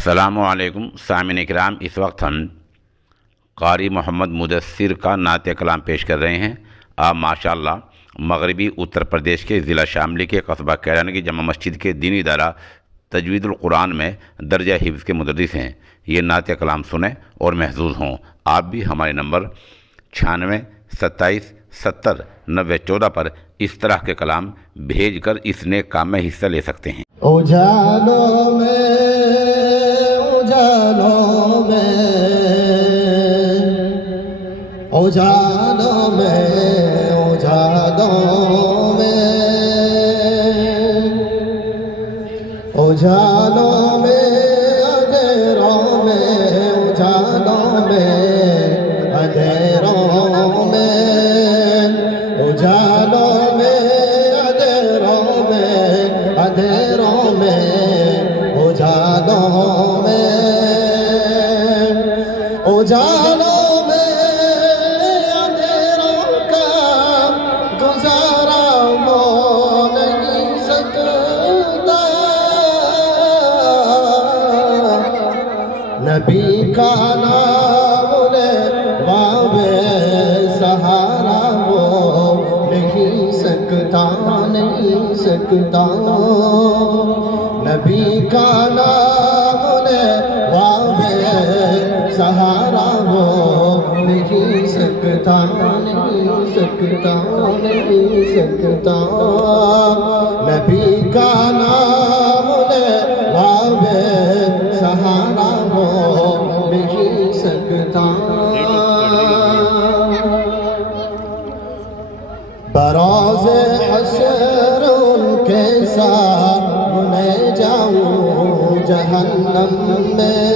السلام علیکم سامعین اکرام، اس وقت ہم قاری محمد مدثر کا نعتیہ کلام پیش کر رہے ہیں۔ آپ ماشاءاللہ مغربی اتر پردیش کے ضلع شاملی کے قصبہ کیران کی جامع مسجد کے دینی ادارہ تجوید القرآن میں درجہ حفظ کے مدرس ہیں۔ یہ نعتیہ کلام سنیں اور محظوظ ہوں۔ آپ بھی ہمارے نمبر 96 27 70 90 14 پر اس طرح کے کلام بھیج کر اس نیک کام میں حصہ لے سکتے ہیں۔ اجالوں میں اجالوں میں اجالوں میں اجالوں میں اجالوں میں اندھیروں میں اجالوں میں اندھیروں میں اجالوں میں اندھیروں میں اندھیروں میں اجالوں میں اجالوں میں اندھیروں کا گزارا ہو نہیں سکتا، نبی کا نام لے باب سہارا ہو نہیں سکتا، نہیں سکتا، نبی کا نام لے باب سہارا ہو نہیں سکتا، نہیں سکتا، نہیں سکتا، نبی کا نام لے باب سہارا ہو نہیں سکتا۔ بروز حشر ان کے سامنے جاؤں جہنم میں،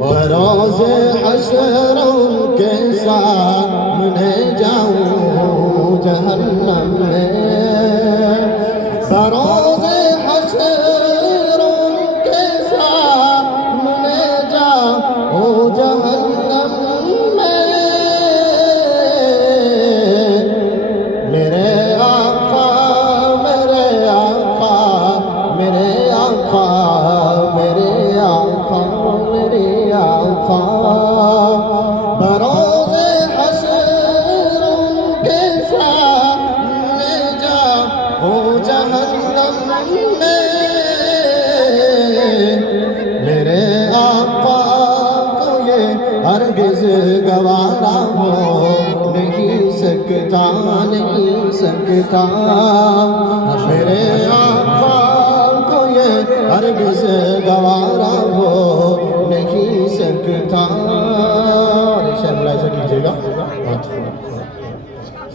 بروز حشر ان کے سامنے جاؤں جہنم میں، بروز حشر ان کے سامنے جاؤں جہنم میں، میرے آقا میرے آقا میرے آقا میرے آقا میرے آقا، بروز حشر ان کے سامنے جاؤ جہنم میں، میرے آقا کو یہ ہرگز گوارا ہو نہیں سکتا، نہیں سکتا، میرے آقا کو یہ ہرگز گوارا ہو نہیں سکتا۔ انشاءاللہ ایسا کیجیے گا۔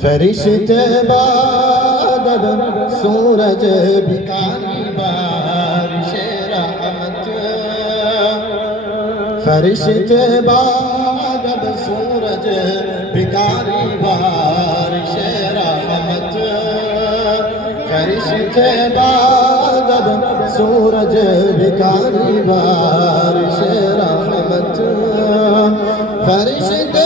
فرشتے بادل سورج بھکاری بارش رحمت، فرشتے بادل سورج بھکاری بارش رحمت، فرشتے بادل سورج بھکاری بارش رحمت، فرشتے